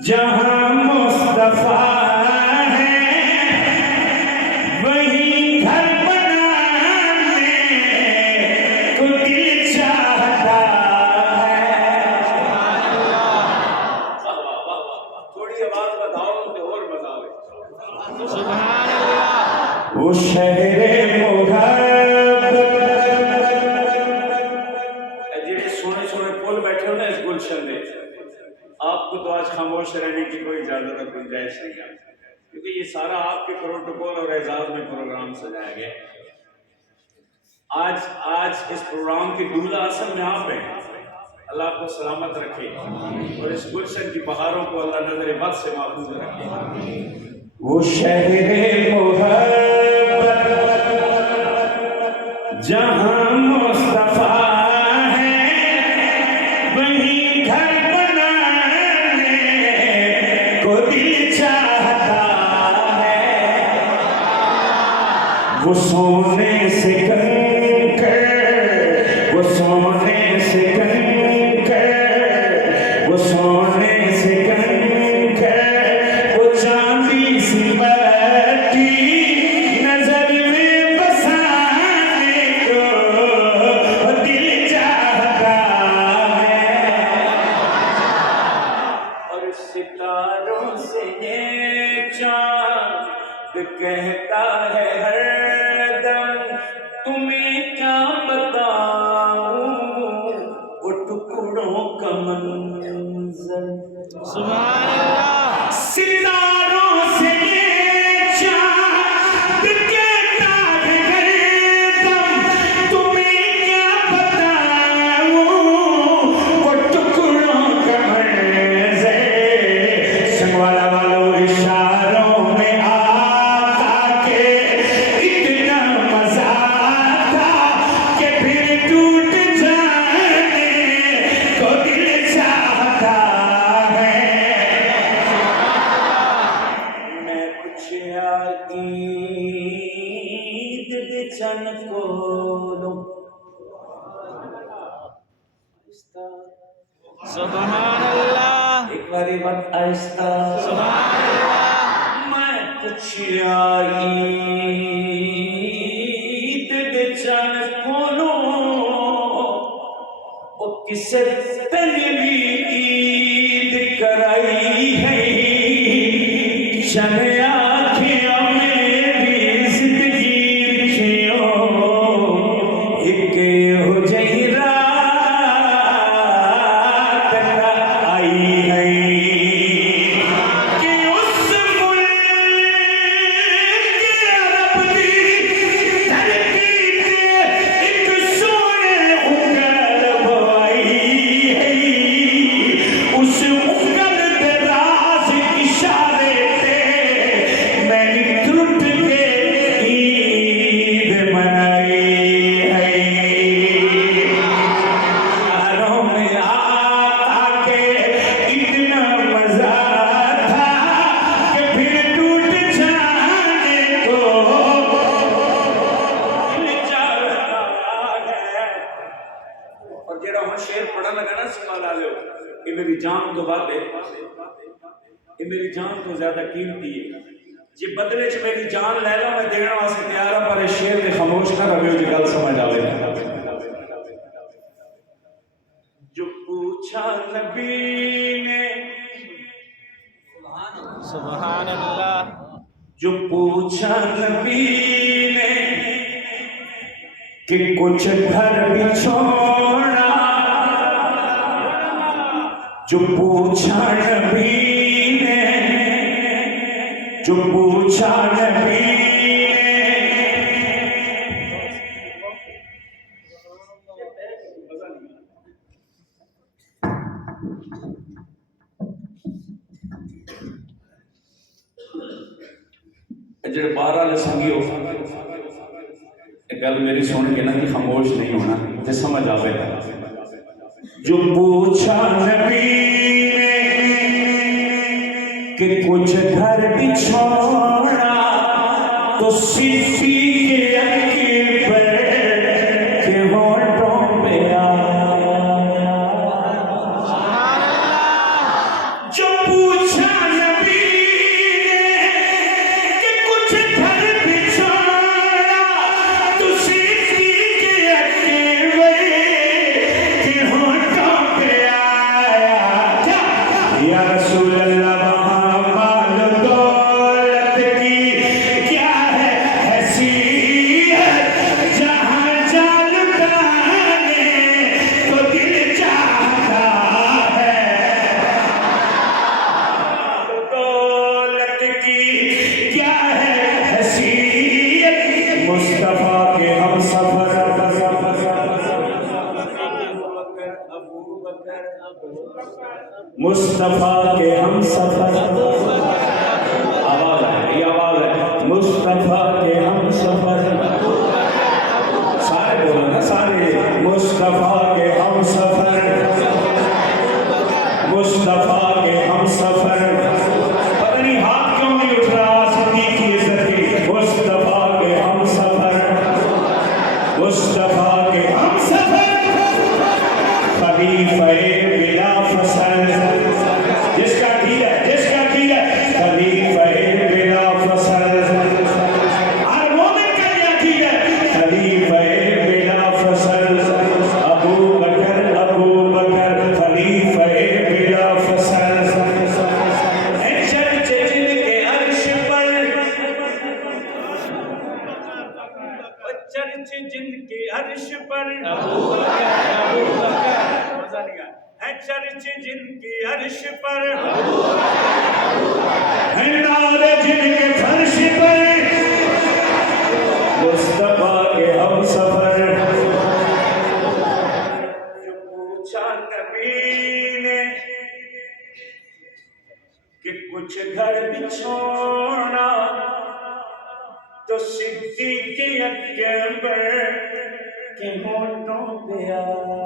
जहां मुस्तफा है वही घर बनाने को दिल चाहता है। थोड़ी आवाज बढ़ाओ तो और मजा आवे। सुभान अल्लाह। वो शहरे जेडे सोने सोने पुल बैठे हो ना इस गुलशन में, आपको तो आज खामोश रहने की कोई इजाजत और गुंजाइश नहीं है, क्योंकि ये सारा आपके प्रोटोकॉल और एजाज में प्रोग्राम सजाया गया। आज इस प्रोग्राम की दूल्हा असल में आप हैं। अल्लाह आपको सलामत रखे और इस गुलशन की बहारों को अल्लाह नजर बद से महफूज रखे। वो शहरे मोहब्बत जहां मुस्तफा है वही घर बनाने को दिल चाहता है। वो सोने से कंकर, वो सोने से कंकर, वो सोने से कंकर, वो चांदी सी बत्ती नजर में बसाने को दिल चाहता है। और सितारों से ये चांद कहता है हरदम, तुम्हें क्या बताऊं वो टुकड़ों का मंजर। सुभान अल्लाह। सितारों से ये चांद कहता है हरदम, तुम्हें क्या बताऊं वो टुकड़ों का मंजर। संगवाला वालों इशारों में आका के इतना मजा था कि फिर टूट जाने को दिल चाहता है। मैं पूछया ईद दे चन कोलों सुभान अल्लाह। एक बारी बात आहिस्ता। सुभान अल्लाह। मैं पूछया ईद दे चन कोलों वो किसे तनवी ईद कराई है। चन आँखियों में भी जिंदगी जियो, एक हो जाई रात आई है कि उस मुल्क अरब दी धरती ते एक सोने उगल आई है। उस उगल दे राज इशारे ते मैंने टूट के ईद मनाई है। यारों में आके इतना मजा था कि फिर टूट जाने को दिल चाहता है। और जेड़ा हम शेर पढ़न लगा ना सुना ला लो, ये मेरी जान तो बात है, ये मेरी जान तो ज्यादा कीमती है। जे बदले च मेरी जान ले लो मैं देने वास्ते तैयार हां, पर शेर ते खामोश ना रहो जी गल समझ आवे। जो पूछा नबी ने, सुभान अल्लाह। जो पूछा नबी ने कि कुछ घर भी छोड़ा, जो पूछा नबी ने, जो पूछा नबी ने, जेड़े बाहर वाले संगी हो गल मेरी सुन के ना कि खामोश नहीं होना ते समझ आवेगा। जो पूछा नबी ने कि कुछ घर भी छोड़ा, तो सिद्दीक़ अकबर के होठों पे आ मुस्तफा के हम सफर, आवाज है, ये आवाज है, मुस्तफा के हम सफर, सारे बोलो ना सारे, मुस्तफा के हम सफर, मुस्तफा के हम सफर, पता नहीं हाथ क्यों नहीं उठ रहा सिद्दीक की इज्जत की, मुस्तफा के हम सफर, मुस्तफा के हम सफर, खलीफे बिला फसल, जिसका ठीक है खलीफे बिला फसल, हर मोमिन का क्या ठीक है, खलीफे बिला फसल, अबू बकर खलीफे बिला फसल, चर्च जिनके अर्श पर, चर्च जिनके अर्श पर, है चर्च जिनके अर्श पर, है नारे जिनके फर्श पर, मुस्तफा के हम सफर, जो पूछा नबी ने कि कुछ घर बिछोना, तो सिद्दीक अकबर के होठों पे आया,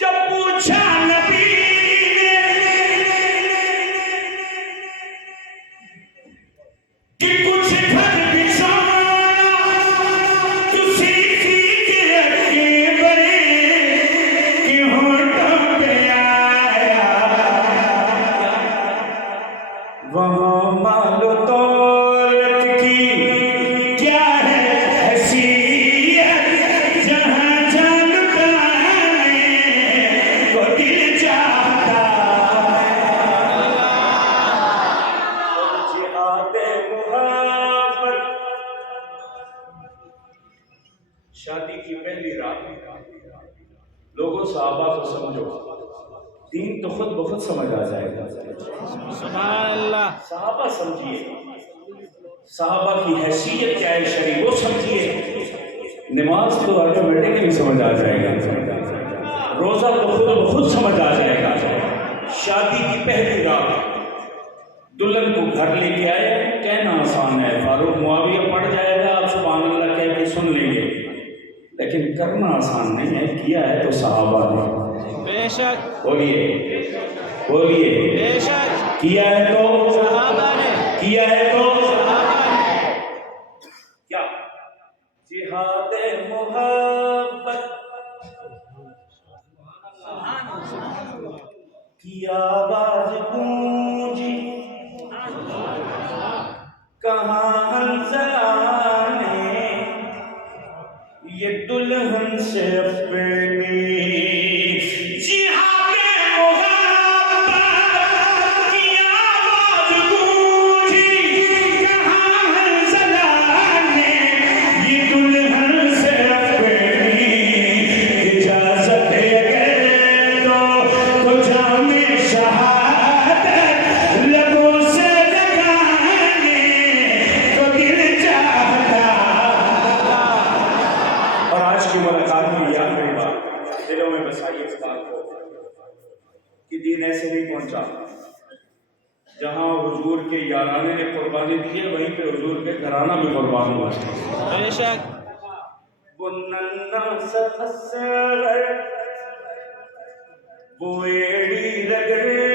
जब पूछा नबी ने कि कुछ घर बिछोना, तो सिद्दीक अकबर के होठों पे आया, वहाँ मालो दौलत की क्या है हैसियत, जहाँ जान लुटाने को दिल चाहता है, जिहादे मुहब्बत, शादी की पहली रात, लोगों सहाबा को समझो, दीन तो खुद बहुत समझ आ जाएगा, सुभान अल्लाह। सहाबा समझिए, सहाबा की हैसियत क्या है शरीफ वो समझिए, नमाज तो ऑटोमेटिकली समझ आ जाएगा, रोजा तो खुद ब खुद समझ आ जाएगा, शादी की पहली रात दुल्हन को घर लेके आए, कहना आसान है, फारूक मुआविया पढ़ जाएगा, आप सुभान अल्लाह कह के सुन लेंगे, लेकिन करना आसान नहीं है, किया है तो सहाबा ने, बेशक बोलिए बेशक किया है तो सहाबा ने, किया है तो सहाबा ने, क्या जिहादे मुहब्बत की आवाज गूंजी, कहाँ हंसला ने ये दुल्हन से अपनी जिहादे मुहब्बत की आवाज गूंजी, कहाँ हंसला ने ये दुल्हन से अपनी इजाजत अगर तो जामे शहादत लबों से लगाने तो दिल चाहता। और आज की मुलाकात में याद मेरी बात दिलों में बसाइए इस बात को कि दीन ऐसे नहीं पहुंचा, जहां हुजूर के याराने ने कुर्बानी दी है वहीं पे हुजूर के घराना भी कुर्बान हुआ है। बेशक वो नन्ना सा असगर वो एड़ी रगड़े